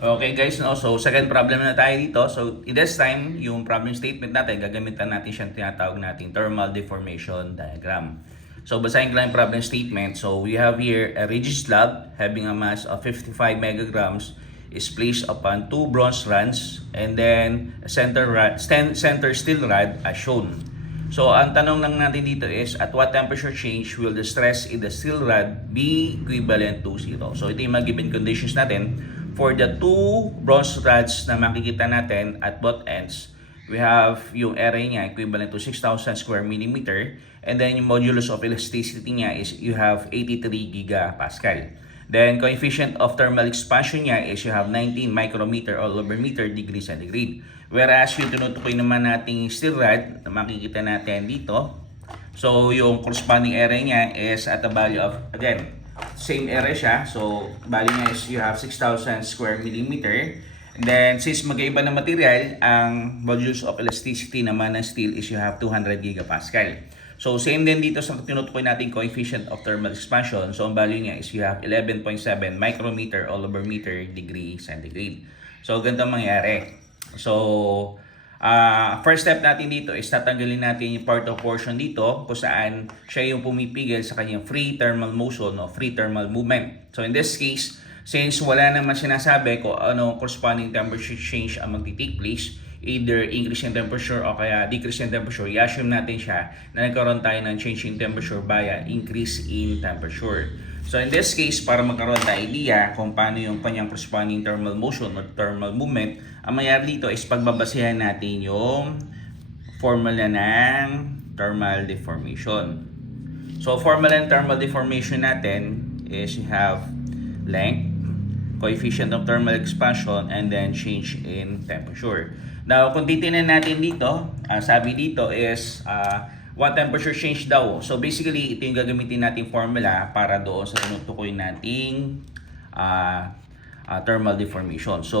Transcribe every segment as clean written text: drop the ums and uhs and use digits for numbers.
Okay guys, no? So second problem na tayo dito. So in this time, yung problem statement natin, gagamitan natin siyang tinatawag natin thermal deformation diagram. So basahin ko lang yung problem statement. So we have here a rigid slab having a mass of 55 megagrams is placed upon two bronze rods and then a center steel rod as shown. So ang tanong lang natin dito is at what temperature change will the stress in the steel rod be equivalent to 0? So ito yung mga given conditions natin. For the two bronze rods na makikita natin at both ends, we have yung area niya equivalent to 6,000 square millimeter, and then yung modulus of elasticity niya is you have 83 gigapascal. Then coefficient of thermal expansion niya is you have 19 micrometer all over meter degree centigrade. Whereas yung tinutukoy naman nating steel rod na makikita natin dito, so yung corresponding area niya is at a value of, again, same area siya. So, value niya is you have 6,000 square millimeter. And then, since magkaiba na material, ang modulus of elasticity naman ng steel is you have 200 gigapascal. So, same din dito sa tinutukoy natin coefficient of thermal expansion. So, ang value niya is you have 11.7 micrometer all over meter degree centigrade. So, ganito mangyari. So, first step natin dito is tatanggalin natin yung part of portion dito kung saan siya yung pumipigil sa kanyang free thermal motion o free thermal movement. So in this case, since wala naman sinasabi kung ano corresponding temperature change ang magti-take place, either increase in temperature o kaya decrease in temperature, i-assume natin siya na nagkaroon tayo ng change in temperature via increase in temperature. So in this case, para magkaroon tayo idea kung paano yung kanyang corresponding thermal motion or thermal movement, ang mangyari dito is pagbabasihan natin yung formula ng thermal deformation. So formula ng thermal deformation natin is you have length, coefficient of thermal expansion, and then change in temperature. Now, kung titingnan natin dito, sabi dito is what temperature change daw. So basically, ito yung gagamitin nating formula para doon sa tinutukoy nating thermal deformation. So,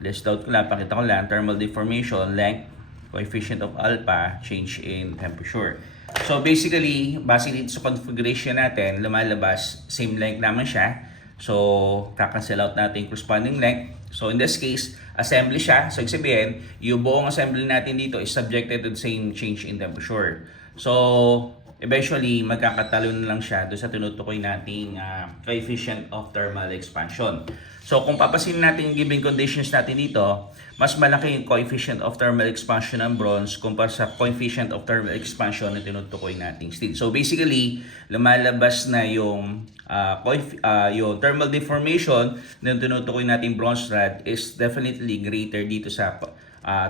list out ko lang, pakita ko lang, thermal deformation, length, coefficient of alpha, change in temperature. So basically, base dito sa configuration natin, lumalabas, same length naman siya. So, kakancel out natin corresponding length. So, in this case, assembly siya. So, ibig sabihin, yung buong assembly natin dito is subjected to the same change in temperature. So, eventually, magkakatalon na lang siya doon sa tinutukoy nating coefficient of thermal expansion. So, kung papasin natin yung given conditions natin dito, mas malaki yung coefficient of thermal expansion ng bronze kumpara sa coefficient of thermal expansion na tinutukoy nating steel. So, basically, lumalabas na yung yung thermal deformation na tinutukoy nating bronze rod is definitely greater dito sa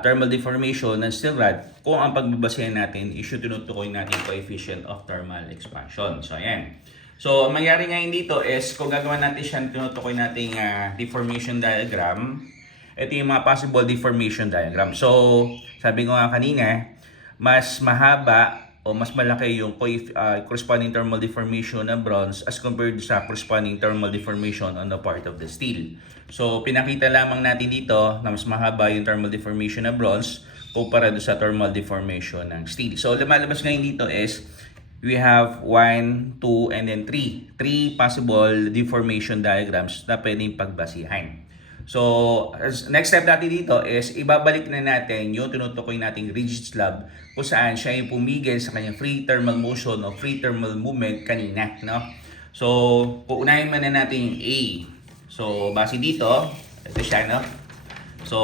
thermal deformation ng steel rod kung ang pagbabasihan natin is yung tinutukoy nating coefficient of thermal expansion. So, ayan. So, ang mangyari ngayon dito is kung gagawa natin siya tinutukoy nating deformation diagram, ito yung mga possible deformation diagram. So, sabi ko nga kanina, mas mahaba o mas malaki yung corresponding thermal deformation ng bronze as compared sa corresponding thermal deformation on the part of the steel. So, pinakita lamang natin dito na mas mahaba yung thermal deformation ng bronze kumpara sa thermal deformation ng steel. So, lumalabas ngayon dito is we have 1, 2, and then 3. 3 possible deformation diagrams na pwedeng pagbasihan. So, next step natin dito is ibabalik na natin yung tinutukoy nating rigid slab kung saan siya yung pumigil sa kanyang free thermal motion o free thermal movement kanina, no? So, uunahin muna natin yung A. So, base dito, ito siya, no? So,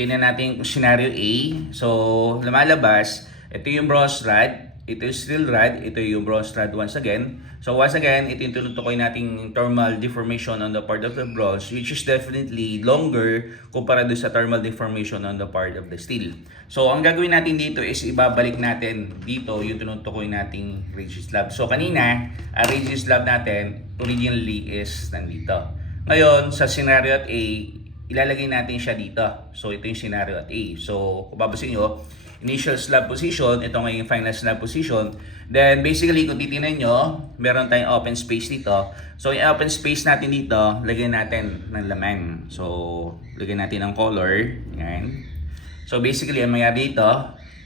tingnan natin yung scenario A. So, lumalabas, ito yung bronze rod, ito yung steel rod, ito yung bronze rod once again. So once again, ito yung tinutukoy nating thermal deformation on the part of the bronze, which is definitely longer kumpara doon sa thermal deformation on the part of the steel. So ang gagawin natin dito is ibabalik natin dito yung tinutukoy nating rigid slab. So kanina, ang rigid slab natin originally is nandito. Ngayon, sa scenario at A, ilalagay natin siya dito. So ito yung scenario at A. So kung babasin nyo, initial slab position, ito ngayon yung final slab position. Then basically kung titingnan nyo, meron tayong open space dito. So yung open space natin dito, lagyan natin ng laman. So lagyan natin ng color. Yan. So basically ang mangyari dito,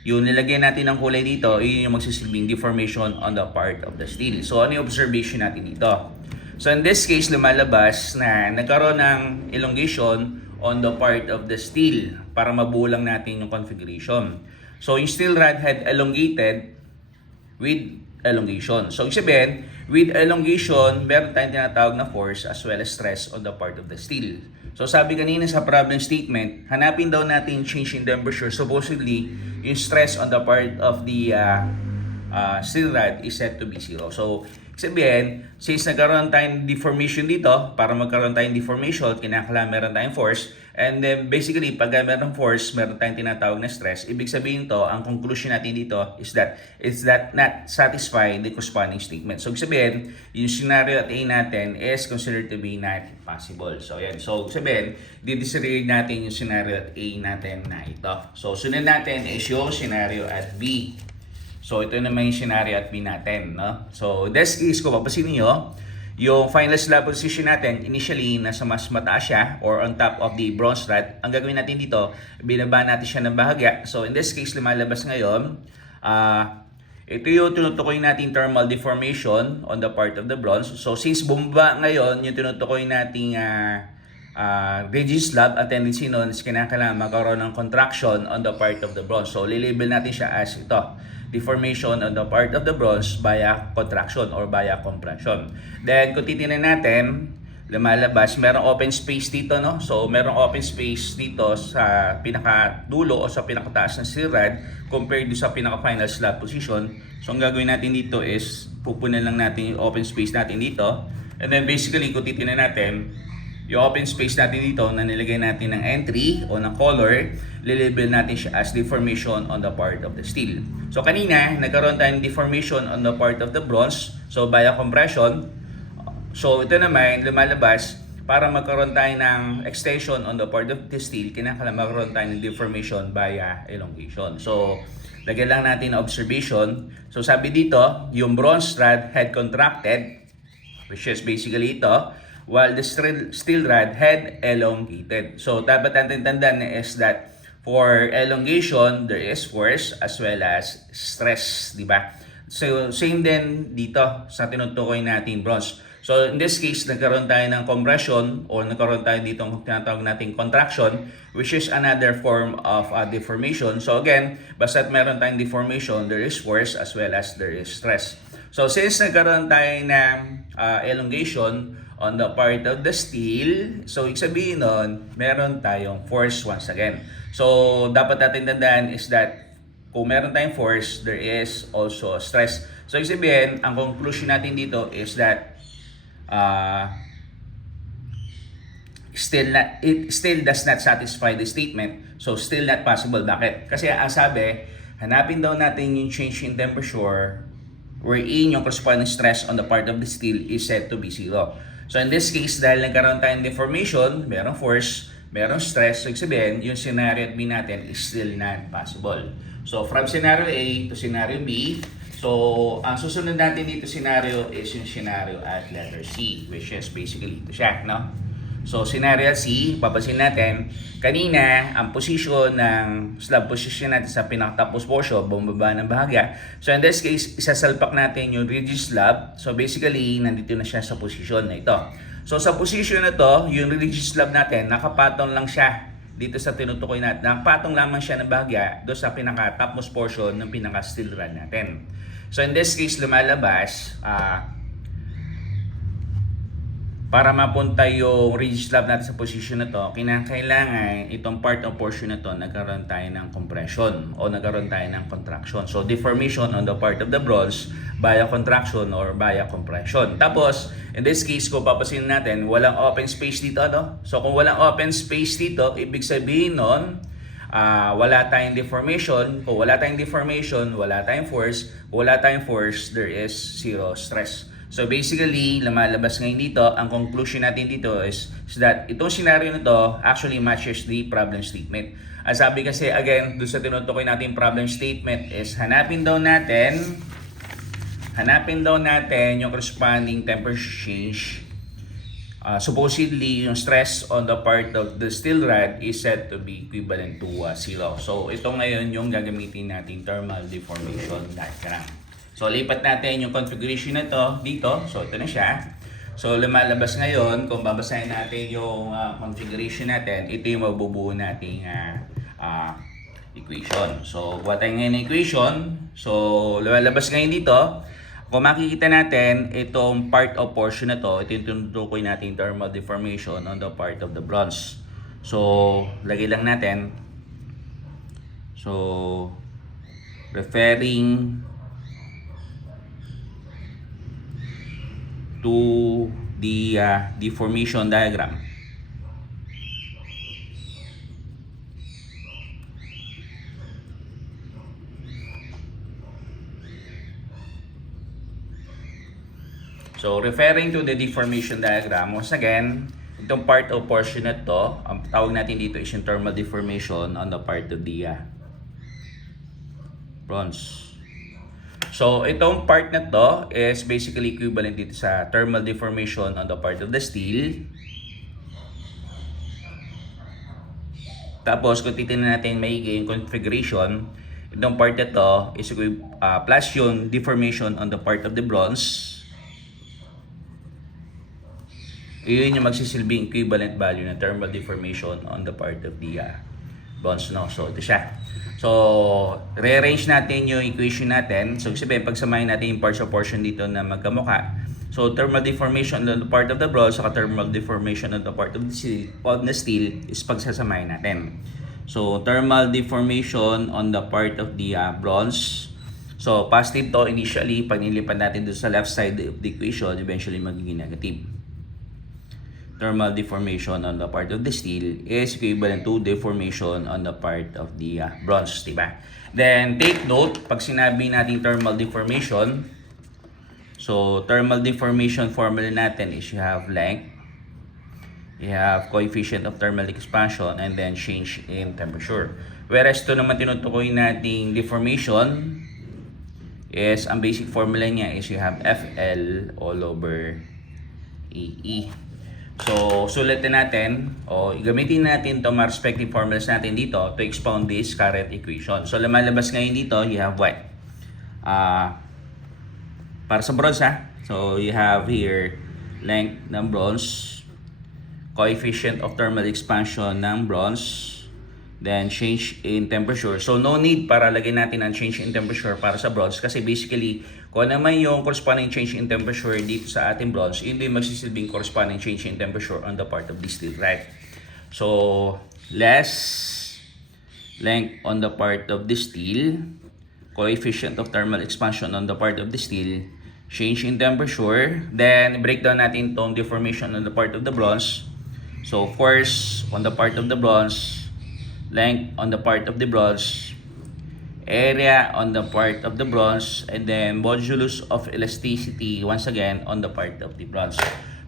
yung nilagay natin ng kulay dito, yun yung magsisilbing deformation on the part of the steel. So ano yung observation natin dito? So in this case, lumalabas na nagkaroon ng elongation on the part of the steel para mabuo lang natin yung configuration. So yung steel rod had elongated with elongation. So ibig sabihin, with elongation, meron tayong tinatawag na force as well as stress on the part of the steel. So sabi kanina sa problem statement, hanapin daw natin change in temperature. Supposedly, yung stress on the part of the steel rod is set to be 0. So sabihin, since nagkaroon tayong deformation dito, para magkaroon tayong deformation, kinakailangan meron tayong force. And then basically, pag meron force, meron tayong tinatawag na stress. Ibig sabihin to, ang conclusion natin dito is that it's that not satisfy the corresponding statement. So ibig sabihin, yung scenario at A natin is considered to be not possible. So yan. So sabihin, didisregard natin yung scenario at A natin na ito. So sunod natin is yung scenario at B. So ito naman yung scenario at B natin, no? So this is, kung papasin niyo, yung final slab position natin, initially, nasa mas mataas siya or on top of the bronze rod. Ang gagawin natin dito, binaba natin siya ng bahagya. So in this case, lumalabas ngayon, ito yung tinutukoy natin thermal deformation on the part of the bronze. So since bumaba ngayon, yung tinutukoy nating rigid slab, ang tendency nun is kinakailangan magkaroon ng contraction on the part of the bronze. So lilabel natin siya as ito, deformation on the part of the bronze via contraction or via compression. Then kung titingnan natin, lumalabas, merong open space dito, no? So merong open space dito sa pinakadulo o sa pinakataas ng steel rod compared sa pinaka-final slab position. So ang gagawin natin dito is pupunan lang natin yung open space natin dito. And then basically, kung titingnan natin, yung open space natin dito na nilagay natin ng entry o ng color, lilabel natin siya as deformation on the part of the steel. So kanina, nagkaroon tayong deformation on the part of the bronze, so via compression. So ito naman, lumalabas, para magkaroon tayo ng extension on the part of the steel, kinakailangan magkaroon tayo ng deformation via elongation. So lagyan lang natin ng observation. So sabi dito, yung bronze rod had contracted, which is basically ito, while the steel rod had elongated. So dapat natin tandaan is that for elongation, there is force as well as stress, di ba? So same din dito sa tinutukoy natin bronze. So in this case, nagkaroon tayo ng compression o nagkaroon tayo dito ng tinatawag nating contraction, which is another form of deformation. So again, basta meron tayong deformation, there is force as well as there is stress. So since nagkaroon tayo ng elongation on the part of the steel, so ibig sabihin nun, meron tayong force once again. So dapat natin tandaan is that kung meron tayong force, there is also stress. So ibig sabihin, ang conclusion natin dito is that it still does not satisfy the statement. So still not possible. Bakit? Kasi ang sabi, hanapin daw natin yung change in temperature wherein yung corresponding stress on the part of the steel is said to be 0. So in this case, dahil nagkaroon tayong deformation, merong force, merong stress, so sabihin, yung scenario at B natin is still not possible. So from scenario A to scenario B, so ang susunod natin dito scenario is yung scenario at letter C, which is basically ito siya, no? So scenario C, papansin natin, kanina ang position ng slab position natin sa pinakatapos portion, bumaba ng bahagya. So in this case, isasalpak natin yung rigid slab. So basically, nandito na siya sa position na ito. So sa position na to, yung rigid slab natin, nakapatong lang siya dito sa tinutukoy natin. Nakapatong lamang siya ng bahagya doon sa pinakatapos portion ng pinaka-steel rod natin. So in this case, lumalabas, para mapunta yung rigid slab natin sa position na to, kinakailangan itong part of portion na to, nagkaroon tayo ng compression o nagkaroon tayo ng contraction. So deformation on the part of the bronze via contraction or via compression. Tapos, in this case, kung papasin natin, walang open space dito, no? So kung walang open space dito, ibig sabihin nun, wala tayong deformation. Kung wala tayong deformation, wala tayong force. Kung wala tayong force, there is zero stress. So basically, lumalabas ngayon dito, ang conclusion natin dito is that itong scenario na to actually matches the problem statement. Ang sabi kasi, again, doon sa tinutukoy natin problem statement is hanapin daw natin yung corresponding temperature change supposedly yung stress on the part of the steel rod is said to be equivalent to 0. So ito ngayon yung gagamitin nating thermal deformation diagram. So lipat natin yung configuration na to dito. So ito na siya. So lumalabas ngayon, kung babasahin natin yung configuration natin, ito yung mabubuo nating equation. So kuha tayo ngayon ng equation. So lumalabas ngayon dito. Kung makikita natin, itong part of portion na to, ito yung tinutukoy natin thermal deformation on the part of the bronze. So, lagay lang natin. So, referring to the deformation diagram. So, referring to the deformation diagram, once again, itong part o portion na to, ang tawag natin dito is yung thermal deformation on the part of the bronze. So, itong part na to is basically equivalent dito sa thermal deformation on the part of the steel. Tapos, kung titignan natin maigi yung configuration, itong part na to is plus yung deformation on the part of the bronze. Iyon yung magsisilbing equivalent value ng thermal deformation on the part of the bronze, no? So, ito siya. So, rearrange natin yung equation natin. So, sabihin, pagsamahin natin yung parts of portion dito na magkamukha. So, thermal deformation on the part of the bronze saka thermal deformation on the part of the steel is pagsasamahin natin. So, thermal deformation on the part of the bronze. So, positive to initially. Pag nilipat natin doon sa left side of the equation, eventually magiging negative. Thermal deformation on the part of the steel is equivalent to deformation on the part of the bronze, diba? Then, take note, pag sinabi natin thermal deformation, so, thermal deformation formula natin is you have length, you have coefficient of thermal expansion, and then change in temperature. Whereas, ito naman tinutukoy nating deformation is, ang basic formula niya is you have FL all over AE. So, sulitin natin o gamitin natin itong mga respective formulas natin dito to expound this current equation. So, lumalabas ngayon dito, you have what? Para sa bronze So, you have here length ng bronze, coefficient of thermal expansion ng bronze, then change in temperature. So, no need para lagyan natin ang change in temperature para sa bronze kasi basically, kung ano naman yung corresponding change in temperature dito sa ating bronze, hindi magsisilbing corresponding change in temperature on the part of the steel, right? So, less length on the part of the steel, coefficient of thermal expansion on the part of the steel, change in temperature, then breakdown natin itong deformation on the part of the bronze. So, force on the part of the bronze, length on the part of the bronze, area on the part of the bronze, and then modulus of elasticity once again on the part of the bronze.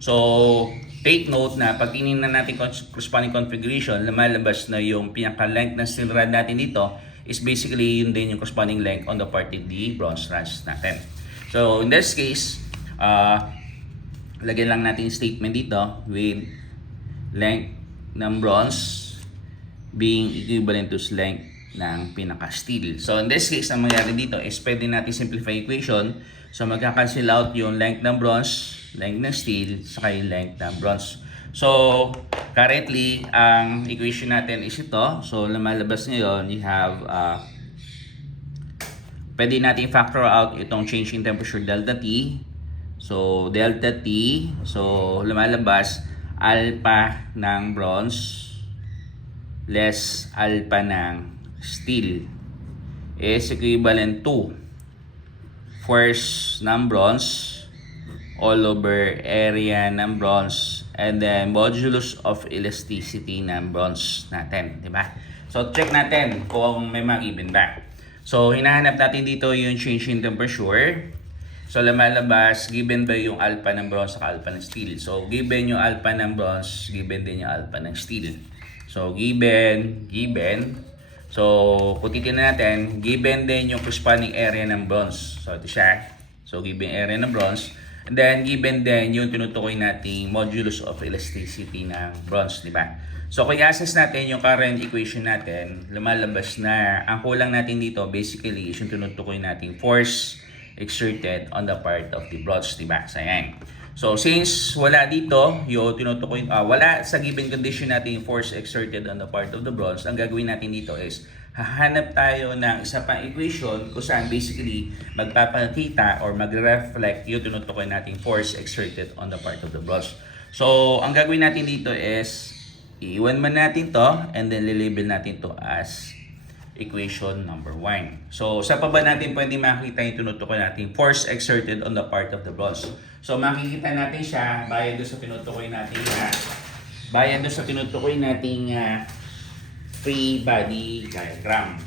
So, take note na pag tinignan natin corresponding configuration, lumalabas na yung pinaka-length ng steel rod natin dito is basically yun din yung corresponding length on the part of the bronze rods natin. So, in this case, lagyan lang natin yung statement dito with length ng bronze being equivalent to length ng pinaka-steel. So, in this case, ang mangyari dito is pwede natin simplify equation. So, magka-cancel out yung length ng bronze, length ng steel, saka yung length ng bronze. So, currently, ang equation natin is ito. So, lumalabas ngayon, you have, pwede natin factor out itong change in temperature delta T. So, delta T, so, lumalabas, alpha ng bronze less alpha ng steel is equivalent to force ng bronze all over area ng bronze and then modulus of elasticity ng bronze natin, di ba? So, check natin kung may mag-even ba. So, hinahanap natin dito yung change in temperature. So, lumalabas, given ba yung alpha ng bronze at alpha ng steel? So, given yung alpha ng bronze, given din yung alpha ng steel. So, given. So, kung titignan natin, given din yung corresponding area ng bronze. So, ito siya. So, given area ng bronze. And then, given din yung tinutukoy nating modulus of elasticity ng bronze, di ba? So, kung i-assess natin yung current equation natin, lumalabas na ang kulang natin dito basically is yung tinutukoy nating force exerted on the part of the bronze, di ba? So, ayan. So, since wala dito, yung tinutukoy, wala sa given condition natin yung force exerted on the part of the bronze, ang gagawin natin dito is hahanap tayo ng isa pang equation kung saan basically magpapakita or magre-reflect yung tinutukoy nating force exerted on the part of the bronze. So, ang gagawin natin dito is iiwan man natin to and then lilabel natin to as equation number 1. So, sa pa ba natin pwede makita yung tinutukoy nating force exerted on the part of the bronze? So, makikita natin siya bayan doon sa tinutukoy nating free body diagram.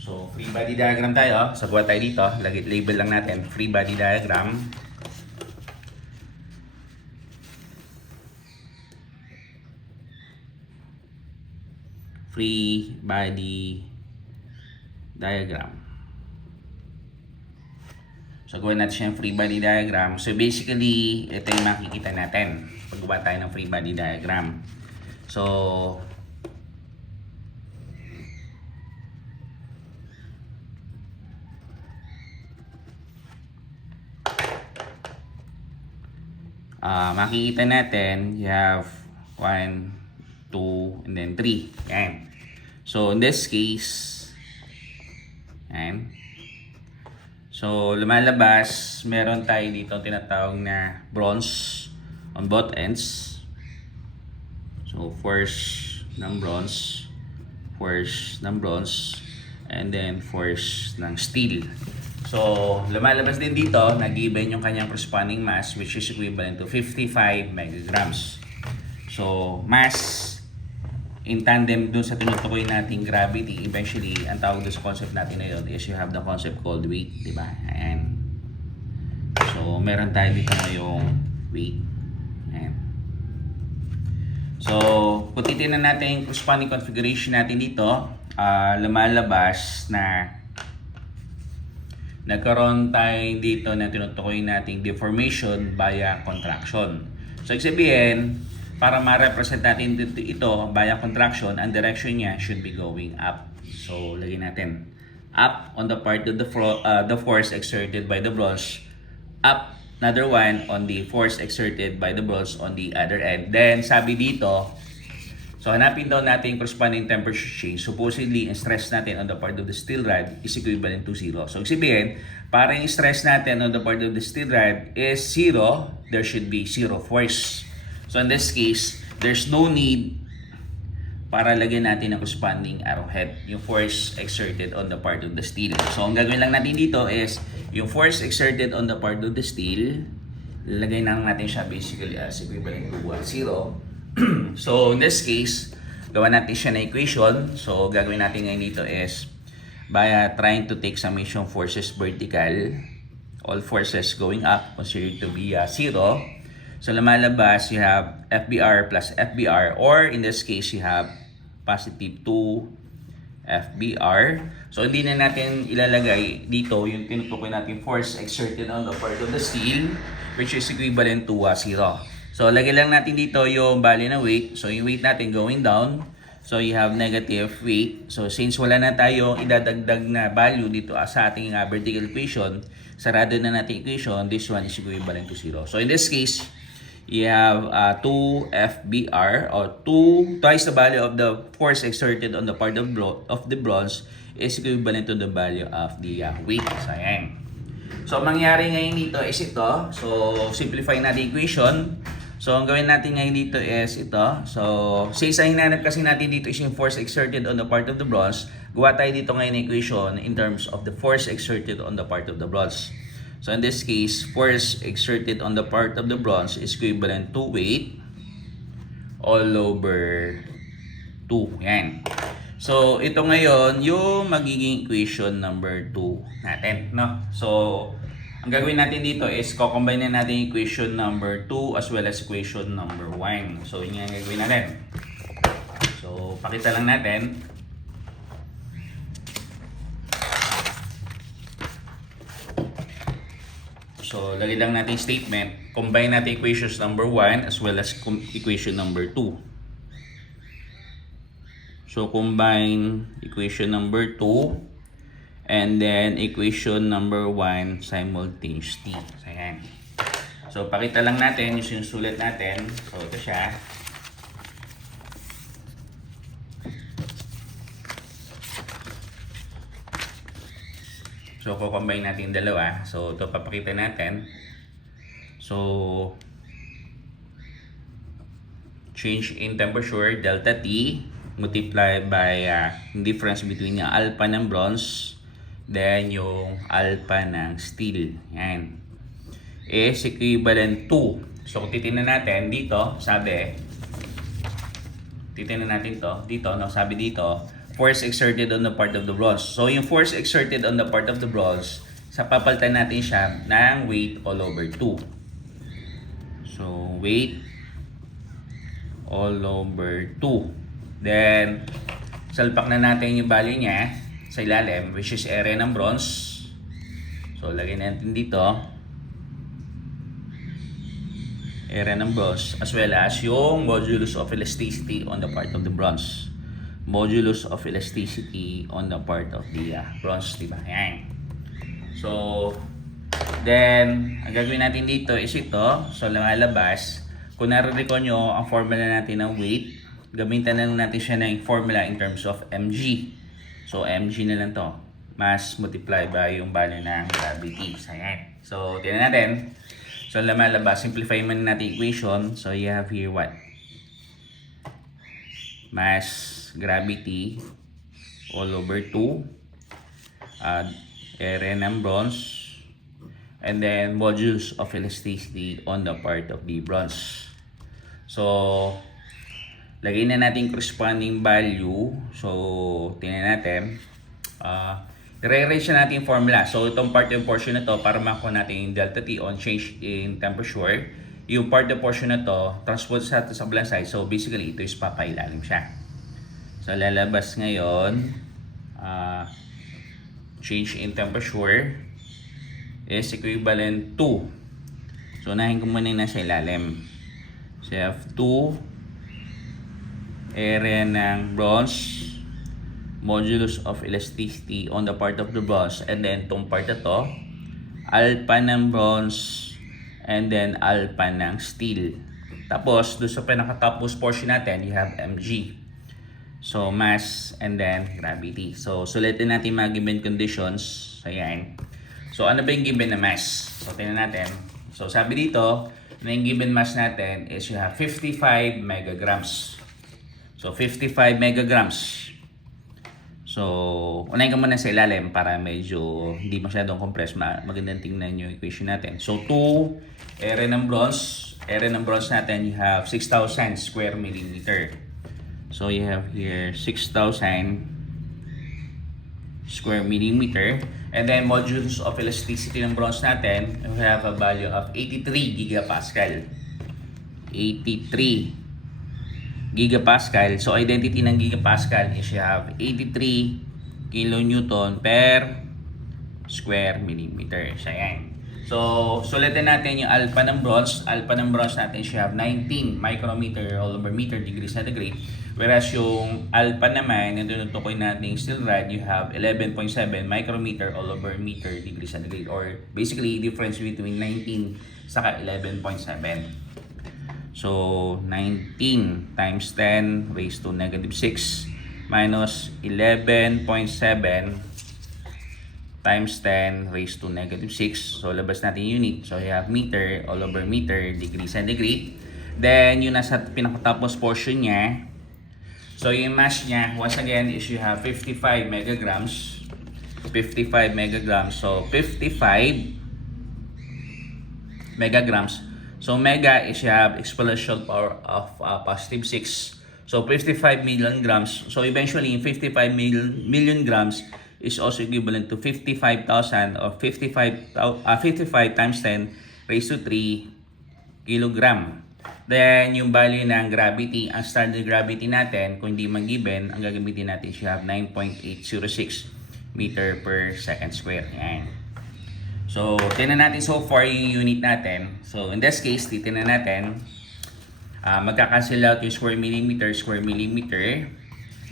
So, free body diagram tayo. Sagwa tayo dito. Label lang natin. Free body diagram. Free body diagram. So, gawin natin siyang free body diagram. So, basically, ito yung makikita natin paggawa tayo ng free body diagram. So, makikita natin, you have 1, 2, and then 3. Yan. So, in this case, yan. So, lumalabas, meron tayo dito tinatawag na bronze on both ends. So, force ng bronze, and then force ng steel. So, lumalabas din dito na given yung kanyang corresponding mass which is equivalent to 55 megagrams. So, mass in tandem dun sa tinutukoy nating gravity, eventually, ang tawag dun sa concept natin na yun is you have the concept called weight, di ba? Ayan. So, meron tayo dito ngayong weight. Ayan. So, kung titignan natin yung corresponding configuration natin dito, lumalabas na nagkaroon tayo dito na tinutukoy nating deformation via contraction. So, ibig sabihin, para ma-represent natin ito via contraction, ang direction niya should be going up. So, lagyan natin up on the part of the force exerted by the bronze, up another one on the force exerted by the bronze on the other end. Then, sabi dito, so hanapin daw natin yung corresponding temperature change. Supposedly, yung stress natin on the part of the steel rod is equivalent to 0. So, sabihin, para yung stress natin on the part of the steel rod is 0, there should be 0 force. So, in this case, there's no need para lagyan natin ang corresponding arrowhead, yung force exerted on the part of the steel. So, ang gagawin lang natin dito is, yung force exerted on the part of the steel, lalagay lang natin siya basically as equivalent to 0. So, in this case, gawa natin siya na equation. So, gagawin natin ngayon dito is, by trying to take summation forces vertical, all forces going up, considered to be 0. So, lumalabas, you have FBR plus FBR, or in this case, you have positive 2 FBR. So, hindi na natin ilalagay dito yung tinutukoy natin force exerted on the part of the steel, which is equivalent to 0. So, lagay lang natin dito yung value ng weight. So, yung weight natin going down. So, you have negative weight. So, since wala na tayong idadagdag na value dito sa ating vertical equation, sarado na natin equation, this one is equivalent to 0. So, in this case, you have 2 FBR, or twice the value of the force exerted on the part of the bronze is equivalent to the value of the weight. So, ayan. So, mangyari ngayon dito is ito. So, simplify na the equation. So, ang gawin natin ngayon dito is ito. So, since ang hinanap kasi natin dito is yung force exerted on the part of the bronze, gawa tayo dito ngayon ng equation in terms of the force exerted on the part of the bronze. So, in this case, force exerted on the part of the bronze is equivalent to weight all over 2. Yan. So, ito ngayon, yung magiging equation number 2 natin. No? So, ang gagawin natin dito is, co-combine na natin equation number 2 as well as equation number 1. So, yun yung gagawin natin. So, pakita lang natin. So, lagay lang natin statement. Combine natin equations number 1 as well as equation number 2. So, combine equation number 2 and then equation number 1 simultaneously. So, ayan. So, pakita lang natin yung sinusulat natin. So, ito siya. So, kukombine natin yung dalawa. So, ito papakita natin. So, change in temperature, delta T, multiplied by difference between yung alpha ng bronze, then yung alpha ng steel. Yan. Is equivalent to. So, kung titignan natin dito, sabi, titignan natin to, dito, no, sabi dito, force exerted on the part of the bronze. So, yung force exerted on the part of the bronze, sa papalitan natin siya ng weight all over 2. So, weight all over 2. Then, salpak na natin yung value niya sa ilalim, which is area ng bronze. So, lagay natin dito. Area ng bronze, as well as yung modulus of elasticity on the part of the bronze. Modulus of elasticity on the part of the bronze, diba? Ayan. So, then, ang gagawin natin dito is ito. So, lumalabas. Kung nare-recall nyo, ang formula natin ng weight, gamitan na natin siya ng formula in terms of mg. So, mg na lang to. Mass multiply by yung value ng gravity. So, ayan. So, tingnan natin. So, lumalabas. Simplify man natin equation. So, you have here what? Mass gravity all over 2, area ng bronze, and then modulus of elasticity on the part of the bronze. So, lagay na natin corresponding value. So, tingnan natin. I-rearrange na natin yung formula. So, itong part yung portion na to para makuha natin yung delta T on change in temperature. Yung part yung portion na to, transpose sa kabilang side. So, basically, ito is papailalim siya. So, lalabas ngayon, change in temperature is equivalent to. So, unahin ko muna yung nasa ilalim. So, you have 2 area ng bronze, modulus of elasticity on the part of the bronze, and then itong part na to, alpha ng bronze, and then alpha ng steel. Tapos, doon sa pinakatapos portion natin, you have mg. So, mass and then gravity. So, sulitin natin mga given conditions. So, yan. So, ano ba yung given na mass? So, tingnan natin. So, sabi dito, na yung given mass natin is you have 55 megagrams. So, 55 megagrams. So, unahin ka muna sa ilalim para medyo hindi masyadong compress. Magandang tingnan yung equation natin. So, 2, area ng bronze. Area ng bronze natin, you have 6,000 square millimeter. So, you have here 6,000 square millimeter. And then, modulus of elasticity ng bronze natin, we have a value of 83 gigapascal. 83 gigapascal. So, identity ng gigapascal is you have 83 kilonewton per square millimeter. So, yan. So, sulitin natin yung alpha ng bronze. Alpha ng bronze natin is you have 19 micrometer all over meter degrees centigrade. Whereas yung alpha naman, yung tinutukoy natin steel rod, you have 11.7 micrometer all over meter degrees centigrade. Or basically, difference between 19 saka 11.7. So, 19 times 10 raised to negative 6 minus 11.7 times 10 raised to negative 6. So, labas natin unit. So, you have meter all over meter degrees centigrade. Then, yung nasa pinakatapos portion niya, so yung mass niya, once again, is you have 55 megagrams. 55 megagrams. So, 55 megagrams. So, mega is you have exponential power of positive 6. So, 55 million grams. So, eventually, 55 million grams is also equivalent to 55,000 or 55 times 10 raised to 3 kilogram. Then, yung value ng gravity, ang standard gravity natin, kung hindi mag-given, ang gagamitin natin siya 9.806 meter per second square. Yan. So, tingnan natin so far yung unit natin. So, in this case, titingnan natin. Magka-cancel out yung square millimeter,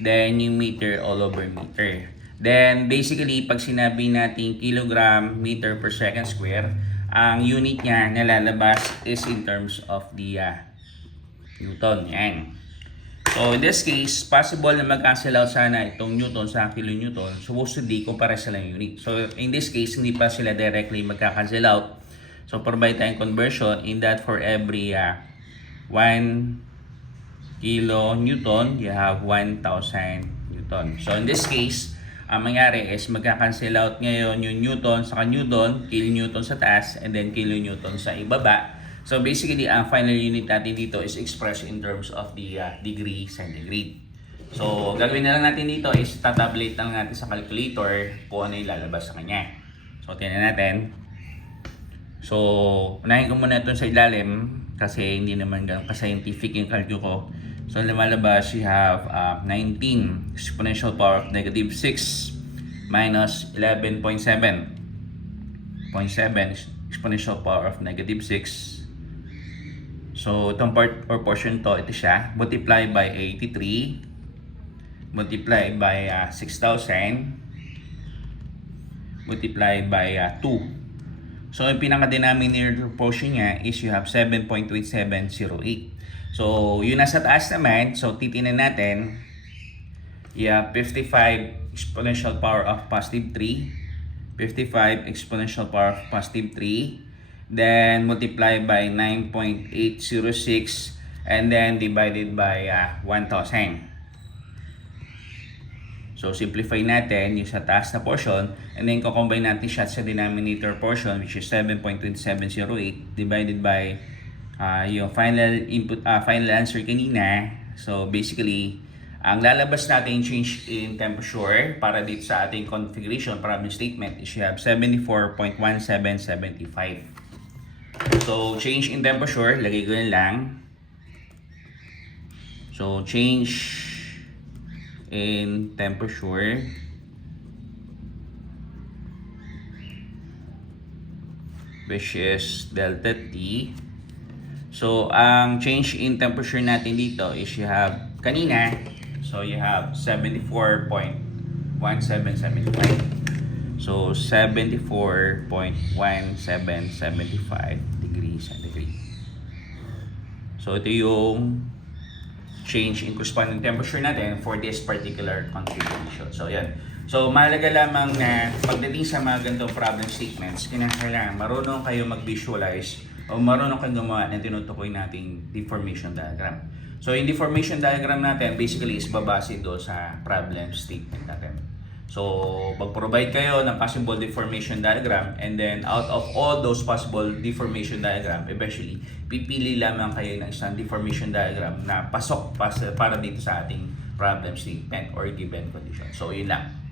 then yung meter all over meter. Then, basically, pag sinabi natin kilogram meter per second square, ang unit niya na lalabas is in terms of the Newton. Yan. So, in this case, possible na mag-cancel out sana itong Newton sa kilonewton. Supposedly, kumpara sila yung unit. So, in this case, hindi pa sila directly magka-cancel out. So, provide tayong conversion in that for every 1 kilonewton, you have 1,000 Newton. So, in this case, ang mangyari is magka-cancel out ngayon yung Newton sa Newton, kilonewton sa taas, and then kilonewton sa ibaba. So, basically, ang final unit natin dito is expressed in terms of the degree centigrade. So, gagawin na lang natin dito is tatabulate lang natin sa calculator kung ano yung lalabas sa kanya. So, tingnan natin. So, unahin ko muna ito sa ilalim kasi hindi naman ganun ka-scientific yung calculate ko. So, lumalabas, you have 19 exponential power of negative 6 minus 11.7. 0.7 exponential power of negative 6. So, itong part or portion to, ito siya. Multiply by 83. Multiply by 6,000. Multiply by 2. So, yung pinaka-denominator portion niya is you have 7.2708. So, yun nasa taas naman. So, titinan natin. You have 55 exponential power of positive 3. 55 exponential power of positive 3. Then, multiply by 9.806. And then, divided by 1,000. So, simplify natin yung sa taas na portion. And then, combine natin siya sa denominator portion, which is 7.2708 divided by yung final input, final answer kanina. So, basically, ang lalabas natin change in temperature para dito sa ating configuration problem statement is you have 74.1775. So, change in temperature, lagay ko na lang. So, change in temperature which is delta T. So, ang change in temperature natin dito is you have kanina, so you have 74.1775. So, 74.1775 degrees centigrade. So, ito yung change in corresponding temperature natin for this particular configuration. So, yan. So, mahalaga lamang na pagdating sa mga ganitong problem statements, kinakailangan marunong kayo mag-visualize o marunong kayong gumawa ng tinutukoy nating deformation diagram. So, yung deformation diagram natin basically is babase do sa problem statement natin. So, pag-provide kayo ng possible deformation diagram and then out of all those possible deformation diagram, eventually, pipili lamang kayo ng isang deformation diagram na pasok para dito sa ating problem statement or given condition. So, yun lang.